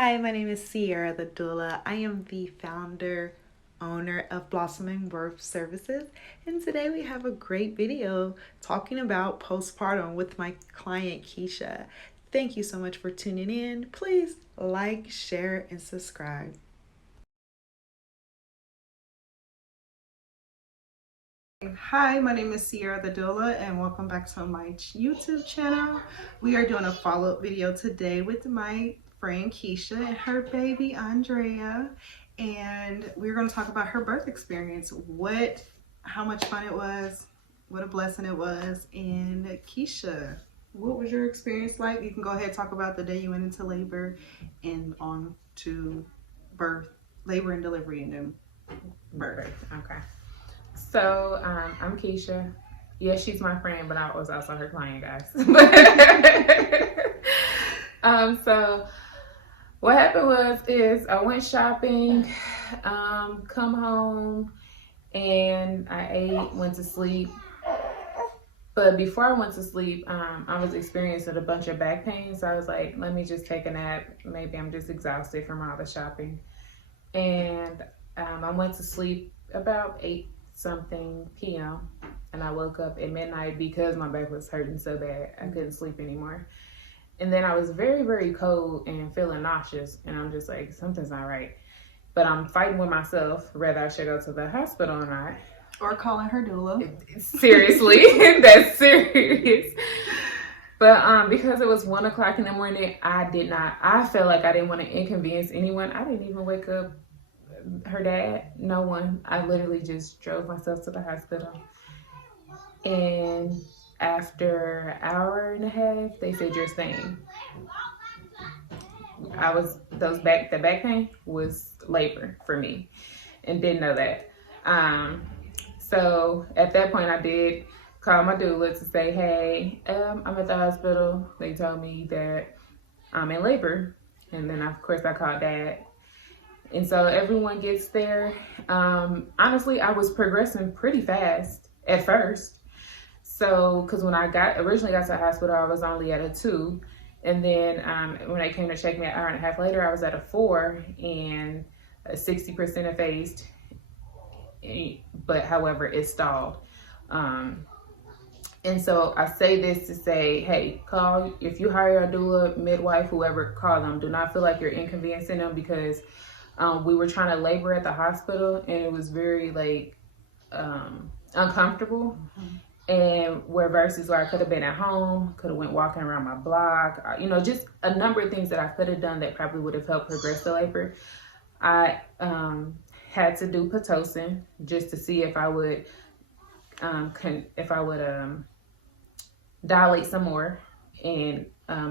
Hi, my name is Cierra, the doula. I am the founder, owner of Blossoming Birth Services, and today we have a great video talking about postpartum with my client Keisha. Thank you so much for tuning in. Please like, share, and subscribe. Hi, my name is Cierra the doula, and welcome back to my YouTube channel. We are doing a follow-up video today with my friend Keisha and her baby Andrea, and we're going to talk about her birth experience, how much fun it was, what a blessing it was. And Keisha, what was your experience like? You can go ahead and talk about the day you went into labor and on to birth, labor and delivery, and then birth. Okay. So, I'm Keisha. Yes, she's my friend, but I was also her client, guys. So what happened is I went shopping, come home, and I ate, went to sleep. But before I went to sleep, I was experiencing a bunch of back pain. So I was like, let me just take a nap. Maybe I'm just exhausted from all the shopping. And I went to sleep about 8-something p.m. and I woke up at midnight because my back was hurting so bad I couldn't sleep anymore. And then I was very, very cold and feeling nauseous, and I'm just like, something's not right. But I'm fighting with myself whether I should go to the hospital or not. Or calling her doula. Seriously, that's serious. But because it was 1 o'clock in the morning, I felt like I didn't want to inconvenience anyone. I didn't even wake up her dad, no one. I literally just drove myself to the hospital. And after an hour and a half, they said, you're staying. The back pain was labor for me and didn't know that. So at that point I did call my doula to say, hey, I'm at the hospital. They told me that I'm in labor. And then of course I called dad. And so everyone gets there. Honestly, I was progressing pretty fast at first. So, because when I originally got to the hospital, I was only at a 2. And then when they came to check me an hour and a half later, I was at a 4 and 60% effaced. But however, it stalled. And so I say this to say, hey, if you hire a doula, midwife, whoever, call them. Do not feel like you're inconveniencing them, because we were trying to labor at the hospital and it was very uncomfortable. Mm-hmm. And versus where I could have been at home, could have went walking around my block, just a number of things that I could have done that probably would have helped progress the labor. I had to do Pitocin just to see if I would dilate some more and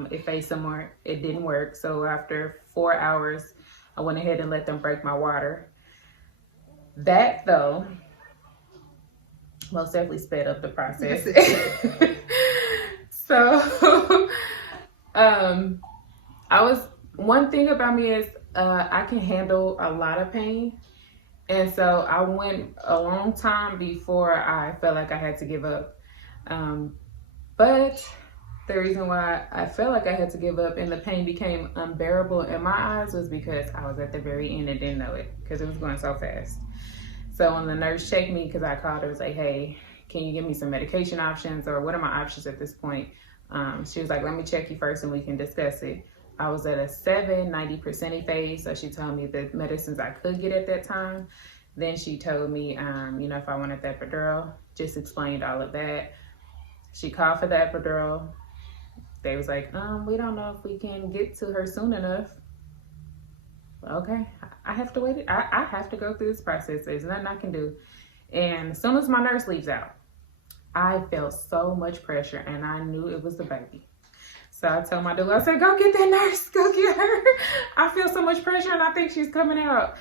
efface some more. It didn't work. So after 4 hours, I went ahead and let them break my water. That, though, most definitely sped up the process. So, one thing about me is I can handle a lot of pain. And so I went a long time before I felt like I had to give up. But the reason why I felt like I had to give up and the pain became unbearable in my eyes was because I was at the very end and didn't know it, because it was going so fast. So when the nurse checked me, because I called her, was like, hey, can you give me some medication options, or what are my options at this point? She was like, let me check you first and we can discuss it. I was at a 90% phase. So she told me the medicines I could get at that time. Then she told me, if I wanted the epidural, just explained all of that. She called for the epidural. They was like, we don't know if we can get to her soon enough. Okay, I have to wait. I have to go through this process. There's nothing I can do. And as soon as my nurse leaves out, I felt so much pressure and I knew it was the baby. So I told my doula, I said, go get that nurse, go get her. I feel so much pressure and I think she's coming out.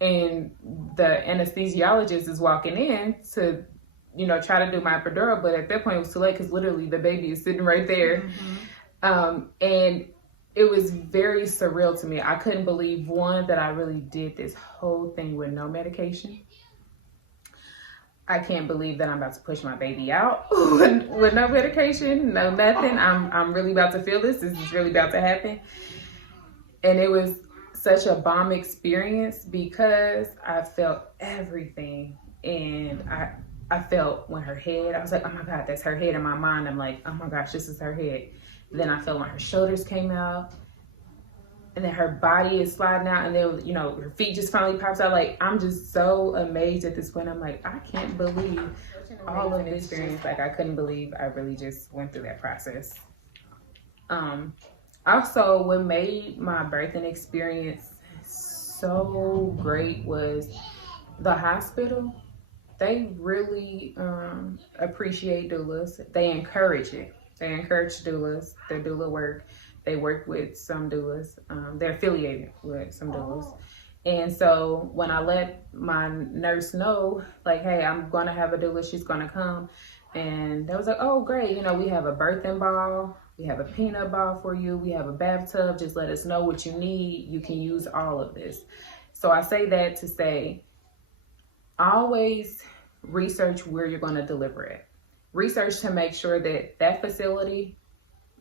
And the anesthesiologist is walking in to, try to do my epidural. But at that point it was too late, because literally the baby is sitting right there. Mm-hmm. And it was very surreal to me. I couldn't believe, one, that I really did this whole thing with no medication. I can't believe that I'm about to push my baby out with no medication, no nothing. I'm really about to feel this. This is really about to happen. And it was such a bomb experience because I felt everything. And I felt when her head, I was like, oh my God, that's her head. In my mind, I'm like, oh my gosh, this is her head. Then I felt when her shoulders came out, and then her body is sliding out, and then, you know, her feet just finally pops out. Like, I'm just so amazed at this point. I'm like, I can't believe all of this experience. Like, I couldn't believe I really just went through that process. Also, what made my birthing experience so great was the hospital. They really appreciate doulas. They encourage it. They encourage doulas, their doula work. They work with some doulas. They're affiliated with some doulas. And so when I let my nurse know, like, hey, I'm going to have a doula, she's going to come. And they was like, oh, great. You know, we have a birthing ball. We have a peanut ball for you. We have a bathtub. Just let us know what you need. You can use all of this. So I say that to say, always research where you're going to deliver it. Research to make sure that that facility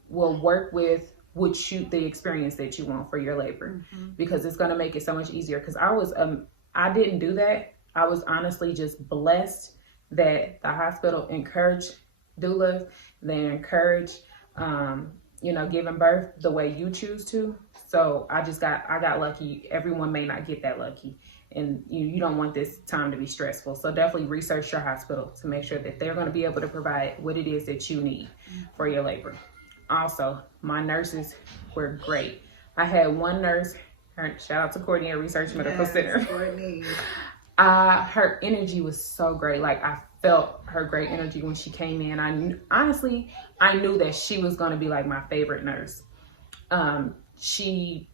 will work with the experience that you want for your labor, because it's going to make it so much easier. Because I didn't do that. I was honestly just blessed that the hospital encouraged doulas. They encourage, you know, giving birth the way you choose to. So I got lucky. Everyone may not get that lucky. And you don't want this time to be stressful. So definitely research your hospital to make sure that they're going to be able to provide what it is that you need for your labor. Also, my nurses were great. I had one nurse, shout out to Courtney at Research Medical Center. Courtney. Her energy was so great. Like, I felt her great energy when she came in. I knew that she was going to be like my favorite nurse. She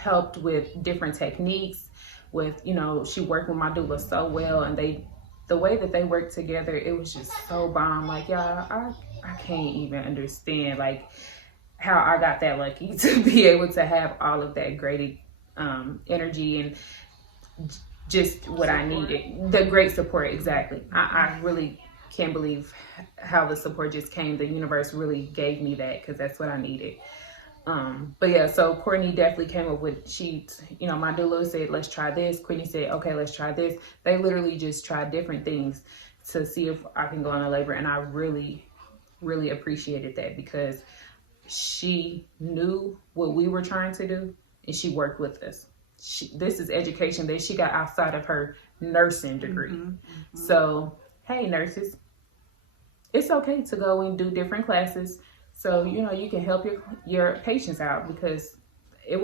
helped with different techniques. With, you know, she worked with my doula so well, and the way that they worked together, it was just so bomb. Like, y'all, I can't even understand like how I got that lucky to be able to have all of that great energy and just what I needed. The great support, exactly. I really can't believe how the support just came. The universe really gave me that, because that's what I needed. But yeah, so Courtney definitely came up with sheets. You know, my doula said, let's try this. Courtney said, okay, let's try this. They literally just tried different things to see if I can go into labor. And I really, really appreciated that, because she knew what we were trying to do, and she worked with us. This is education that she got outside of her nursing degree. So, hey, nurses, it's okay to go and do different classes. So, you know, you can help your patients out, because it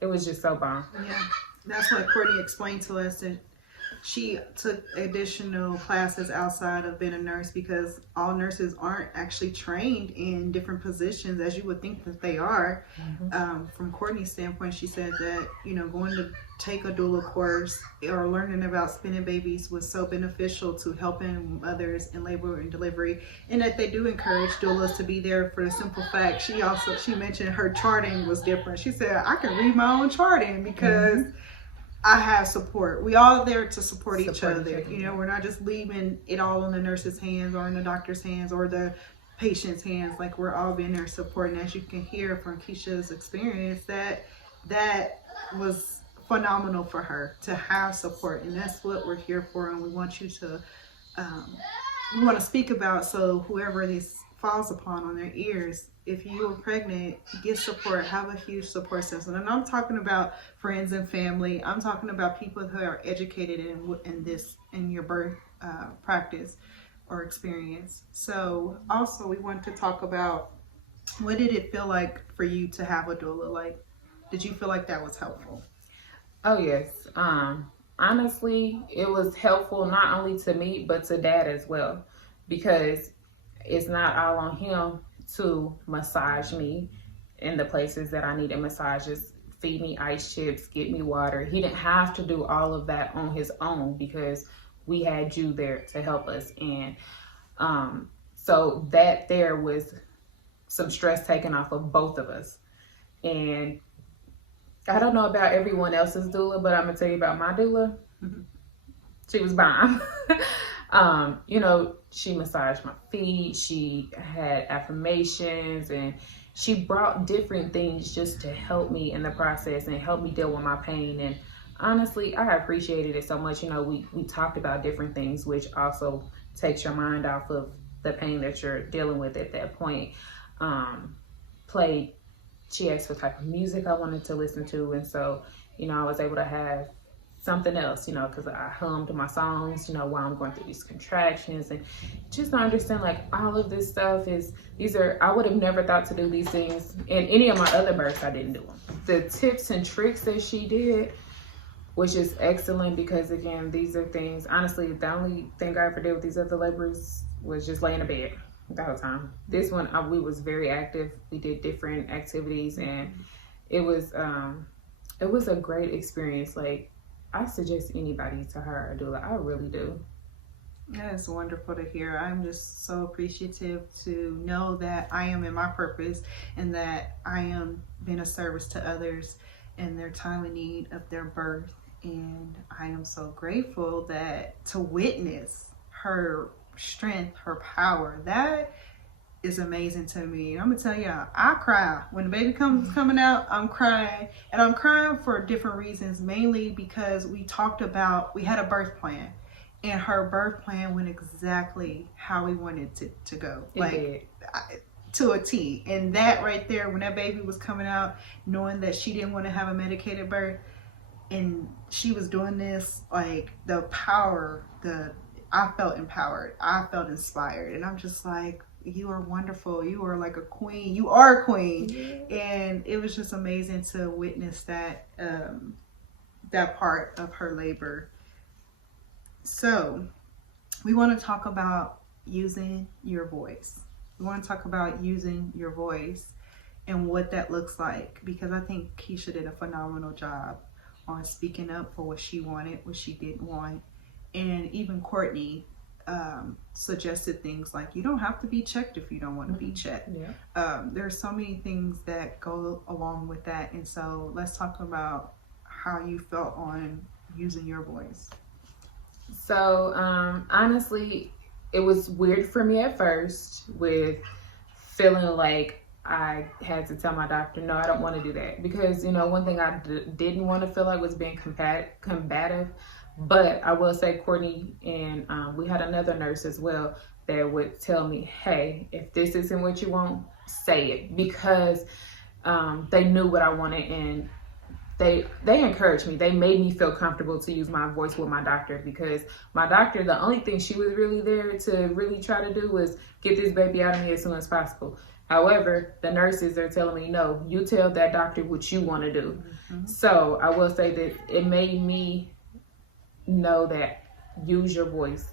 was just so bomb. Yeah, that's what Courtney explained to us, that she took additional classes outside of being a nurse, because all nurses aren't actually trained in different positions as you would think that they are. From Courtney's standpoint, she said that, you know, going to take a doula course or learning about spinning babies was so beneficial to helping mothers in labor and delivery, and that they do encourage doulas to be there for the simple fact. She mentioned her charting was different. She said, I can read my own charting because I have support. We all there to support each other. You know, we're not just leaving it all in the nurse's hands or in the doctor's hands or the patient's hands. Like, we're all being there supporting. As you can hear from Keisha's experience, that was phenomenal for her to have support, and that's what we're here for. And we want you to we want to speak about, so whoever this falls upon on their ears, if you are pregnant, get support, have a huge support system. And I'm talking about friends and family. I'm talking about people who are educated in your birth practice or experience. So also, we want to talk about, what did it feel like for you to have a doula? Like, did you feel like that was helpful? Oh, yes. Honestly, it was helpful not only to me, but to Dad as well, because it's not all on him to massage me in the places that I needed massages, feed me ice chips, get me water. He didn't have to do all of that on his own, because we had you there to help us. And so that there was some stress taken off of both of us. And I don't know about everyone else's doula, but I'm gonna tell you about my doula. She was bomb. You know, she massaged my feet. She had affirmations, and she brought different things just to help me in the process and help me deal with my pain. And honestly, I appreciated it so much. You know, we talked about different things, which also takes your mind off of the pain that you're dealing with at that point. Played, she asked what type of music I wanted to listen to, and so, you know, I was able to have something else, you know, because I hummed my songs, you know, while I'm going through these contractions. And just to understand, like, all of this stuff I would have never thought to do these things in any of my other births. I didn't do them. The tips and tricks that she did, which is excellent, because again, these are things, honestly, the only thing I ever did with these other labors was just lay in the bed the whole time. This one, we was very active. We did different activities, and it was a great experience. Like, I suggest anybody to hire a doula. I really do. That is wonderful to hear. I'm just so appreciative to know that I am in my purpose and that I am being a service to others in their time of need of their birth. And I am so grateful to witness her strength, her power. That is amazing to me. I'm gonna tell y'all, I cry when the baby coming out. I'm crying, and I'm crying for different reasons, mainly because we had a birth plan, and her birth plan went exactly how we wanted it to go, to a T. And that right there, when that baby was coming out, knowing that she didn't want to have a medicated birth, and she was doing this, like, the power, I felt empowered, I felt inspired, and I'm just like, you are wonderful. You are like a queen. You are a queen. Yeah. And it was just amazing to witness that part of her labor. So we want to talk about using your voice. We want to talk about using your voice and what that looks like, because I think Keisha did a phenomenal job on speaking up for what she wanted, what she didn't want. And even Courtney suggested things like, you don't have to be checked if you don't want to be checked. Yeah. There's so many things that go along with that. And so let's talk about how you felt on using your voice. So honestly, it was weird for me at first with feeling like I had to tell my doctor, no, I don't want to do that. Because, you know, one thing I didn't want to feel like was being combative. But I will say, Courtney and we had another nurse as well that would tell me, hey, if this isn't what you want, say it. Because they knew what I wanted, and they encouraged me. They made me feel comfortable to use my voice with my doctor, because my doctor, the only thing she was really there to really try to do was get this baby out of me as soon as possible. However, the nurses are telling me, no, you tell that doctor what you want to do. Mm-hmm. So I will say that it made me know that use your voice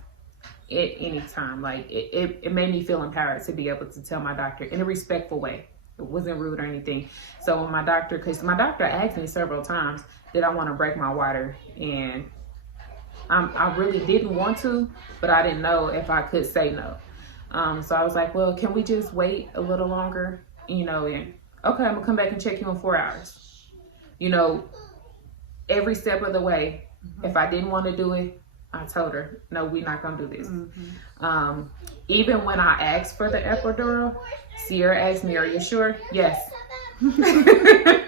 at any time. Like, it made me feel empowered to be able to tell my doctor in a respectful way. It wasn't rude or anything. So when because my doctor asked me several times, did I want to break my water? And I really didn't want to, but I didn't know if I could say no. So I was like, well, can we just wait a little longer? You know, and okay, I'm gonna come back and check you in 4 hours. You know, every step of the way. Mm-hmm. If I didn't want to do it, I told her, no, we're not going to do this. Mm-hmm. Even when I asked for the epidural, Cierra asked me, are you sure? Yes. The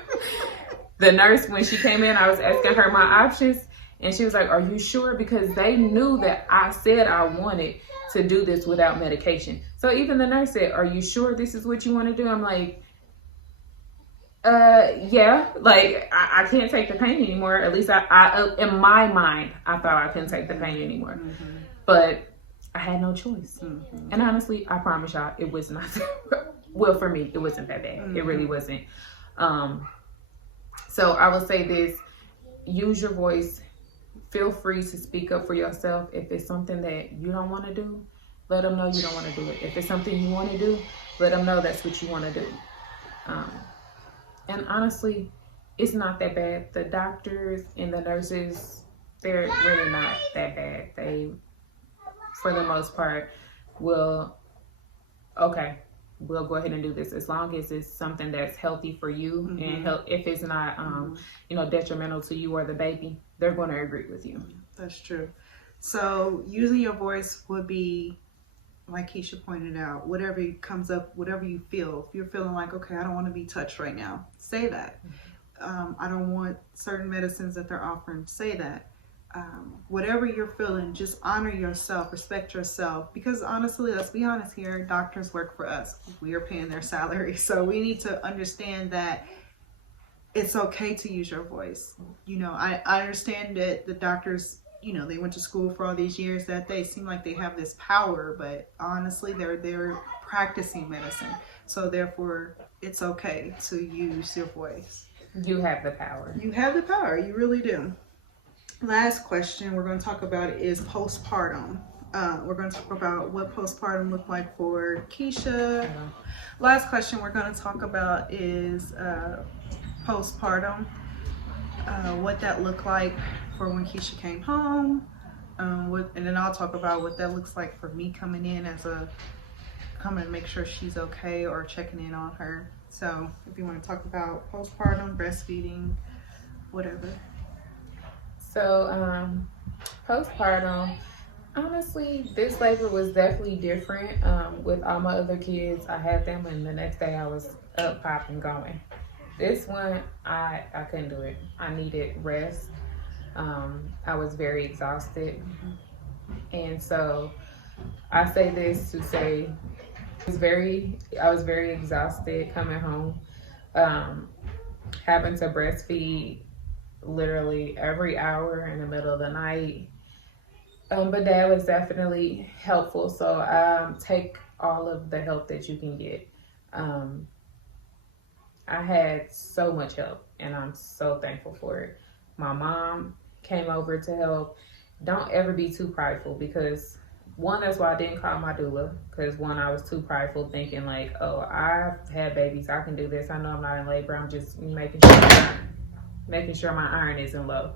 nurse, when she came in, I was asking her my options, and she was like, are you sure? Because they knew that I said I wanted to do this without medication. So even the nurse said, are you sure this is what you want to do? I'm like, yeah, like I can't take the pain anymore. At least I in my mind, I thought I couldn't take the pain anymore. Mm-hmm. But I had no choice. Mm-hmm. And honestly, I promise y'all, it was not, well, for me, it wasn't that bad. Mm-hmm. It really wasn't. So I will say this, use your voice. Feel free to speak up for yourself. If it's something that you don't want to do, let them know you don't want to do it. If it's something you want to do, let them know that's what you want to do. And honestly, it's not that bad. The doctors and the nurses, they're really not that bad. They, for the most part, will, okay, we'll go ahead and do this, as long as it's something that's healthy for you. Mm-hmm. And if it's not, you know, detrimental to you or the baby, they're going to agree with you. That's true. So using your voice would be like Keisha pointed out, whatever comes up, whatever you feel, if you're feeling like, okay, I don't want to be touched right now, say that. I don't want certain medicines that they're offering, say that. Whatever you're feeling, just honor yourself, respect yourself. Because honestly, let's be honest here, doctors work for us. We are paying their salary. So we need to understand that it's okay to use your voice. You know, I understand that the doctors, you know, they went to school for all these years, that they seem like they have this power, but honestly, they're practicing medicine. So therefore, it's okay to use your voice. You have the power. You have the power. You really do. Last question we're going to talk about is postpartum. We're going to talk about what postpartum looked like for Keisha. Last question we're going to talk about is postpartum. What that looked like for when Keisha came home. And then I'll talk about what that looks like for me coming in as come and make sure she's okay or checking in on her. So if you want to talk about postpartum, breastfeeding, whatever. So postpartum, honestly, this labor was definitely different. With all my other kids, I had them and the next day I was up, popping, going. This one, I couldn't do it. I needed rest. I was very exhausted. And so I say this to say I was very exhausted coming home, having to breastfeed literally every hour in the middle of the night. But Dad was definitely helpful. So take all of the help that you can get. I had so much help and I'm so thankful for it. My mom came over to help. Don't ever be too prideful, because one, that's why I didn't call my doula, because one, I was too prideful, thinking like, oh, I've had babies, I can do this. I know I'm not in labor. I'm just making sure my iron isn't low.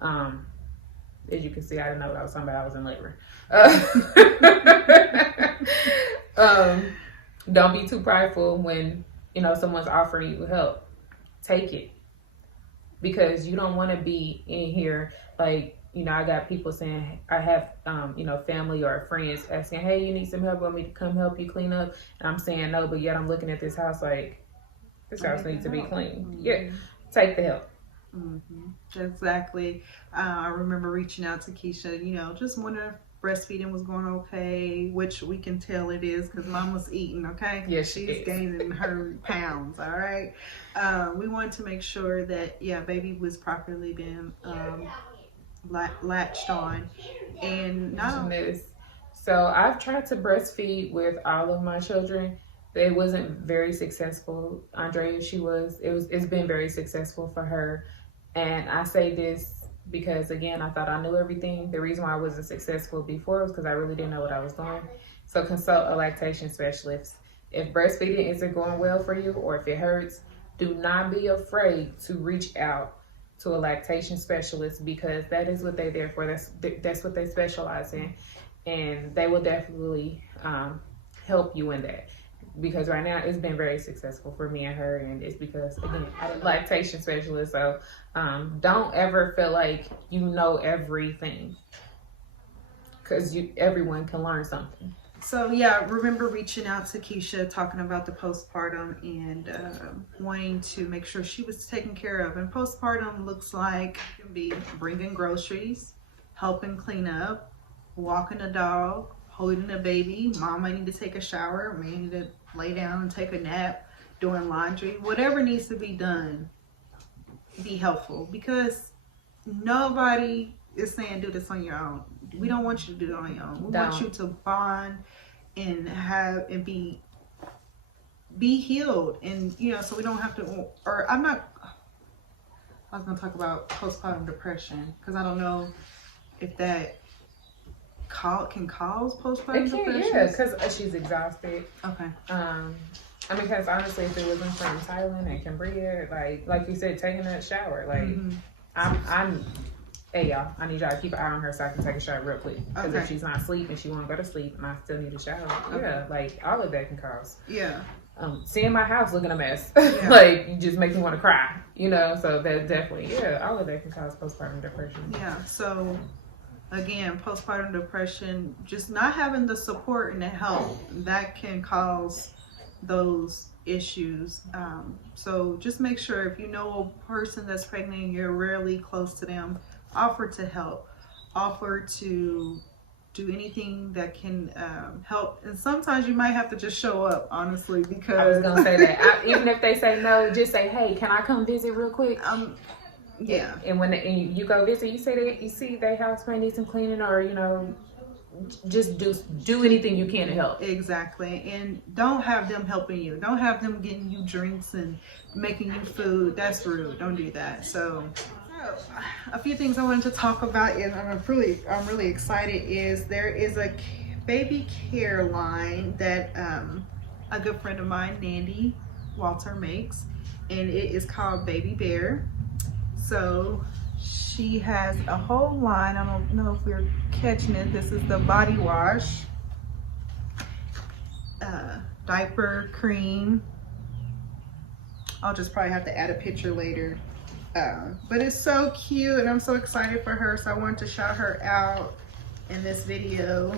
As you can see, I didn't know what I was talking about. I was in labor. Don't be too prideful when, you know, someone's offering you help. Take it. Because you don't want to be in here like, you know, I got people saying, I have, you know, family or friends asking, hey, you need some help? Want me to come help you clean up? And I'm saying no, but yet I'm looking at this house like, this house needs to be clean. Mm-hmm. Yeah, take the help. Mm-hmm. Exactly. I remember reaching out to Keisha, you know, just wondering if breastfeeding was going okay, which we can tell it is because Mama's eating, okay? Yes, she's gaining her pounds, all right? We wanted to make sure that, yeah, baby was properly been latched on. And now, so I've tried to breastfeed with all of my children. It wasn't very successful. Andrea, it's been very successful for her. And I say this because, again, I thought I knew everything. The reason why I wasn't successful before was because I really didn't know what I was doing. So consult a lactation specialist. If breastfeeding isn't going well for you or if it hurts, do not be afraid to reach out to a lactation specialist, because that is what they're there for. That's what they specialize in. And they will definitely help you in that. Because right now it's been very successful for me and her, and it's because, again, I'm a lactation specialist. So don't ever feel like you know everything, because everyone can learn something. So yeah, remember reaching out to Keisha, talking about the postpartum and wanting to make sure she was taken care of. And postpartum looks like it can be bringing groceries, helping clean up, walking a dog, holding a baby. Mom might need to take a shower, may need to lay down and take a nap, doing laundry. Whatever needs to be done, be helpful, because nobody is saying do this on your own. We don't want you to do it on your own. We want you to bond and have and be healed, and you know, so we don't have to. Or I was gonna talk about postpartum depression, because I don't know if that can cause postpartum depression. Yeah, because she's exhausted. Okay. I mean, because honestly, if it wasn't from Thailand and Cambria, like you said, taking that shower, I'm hey y'all, I need y'all to keep an eye on her so I can take a shower real quick. Because if she's not asleep and she won't go to sleep and I still need a shower, yeah, like all of that can cause. Yeah. Seeing my house looking a mess, like, you just make me want to cry, you know. So that definitely, yeah, all of that can cause postpartum depression. Yeah. So again, postpartum depression, just not having the support and the help, that can cause those issues. So just make sure, if you know a person that's pregnant and you're really close to them, offer to help, offer to do anything that can help. And sometimes you might have to just show up, honestly, because I was gonna say that. Even if they say no, just say, "Hey, can I come visit real quick?" Yeah. And when you go visit, you say that you see their house might need some cleaning, or just do anything you can to help. Exactly. And don't have them helping you. Don't have them getting you drinks and making you food. That's rude. Don't do that. So a few things I wanted to talk about, and I'm really excited, is there is a baby care line that a good friend of mine, Nandy Walter, makes, and it is called Baby Bear. So she has a whole line. I don't know if we're catching it. This is the body wash, diaper cream. I'll just probably have to add a picture later. But it's so cute, and I'm so excited for her. So I wanted to shout her out in this video,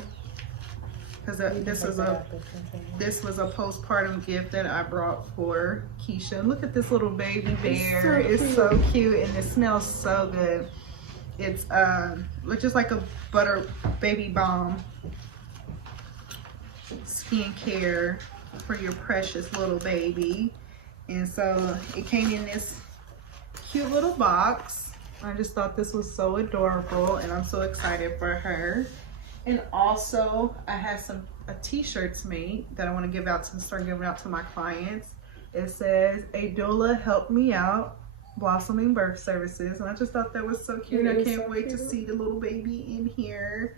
because this was a postpartum gift that I brought for Keisha. Look at this little baby bear. It's so cute, and it smells so good. It's just like a butter baby balm skincare for your precious little baby. And so it came in this cute little box. I just thought this was so adorable, and I'm so excited for her. And also I had some t-shirts made that I want to start giving out to my clients. It says, "A doula helped me out, blossoming birth services." And I just thought that was so cute. I can't wait to see the little baby in here.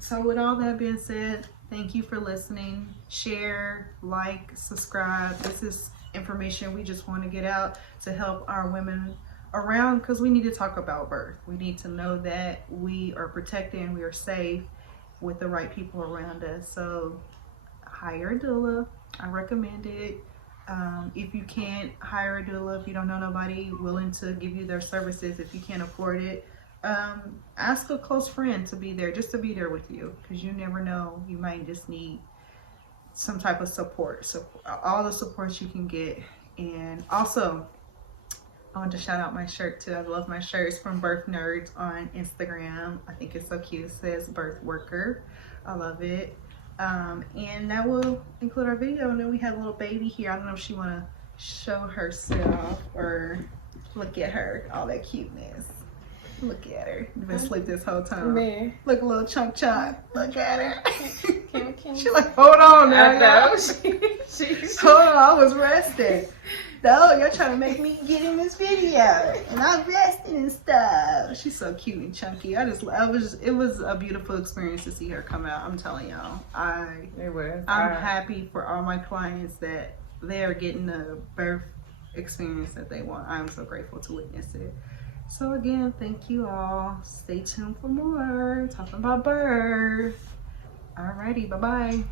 So with all that being said, thank you for listening. Share, like, subscribe. This is information we just want to get out to help our women around, because we need to talk about birth. We need to know that we are protected and we are safe with the right people around us. So hire a doula. I recommend it. If you can't hire a doula, if you don't know nobody willing to give you their services, if you can't afford it, ask a close friend to be there, just to be there with you, because you never know, you might just need some type of support. So all the supports you can get. And also, I want to shout out my shirt too. I love my shirts from Birth Nerds on Instagram. I think it's so cute. It says Birth Worker. I love it. And that will include our video. And then we have a little baby here. I don't know if she want to show herself or look at her, all that cuteness. Look at her. You've been asleep this whole time. Man. Look, a little chunk. Look at her. She like, hold on now. I know. Hold on, I was resting. No, you're trying to make me get in this video, and I'm resting and stuff. She's so cute and chunky. It was a beautiful experience to see her come out. I'm telling y'all, I'm happy for all my clients that they are getting the birth experience that they want. I'm so grateful to witness it. So again, thank you all. Stay tuned for more talking about birth. Alrighty, bye-bye.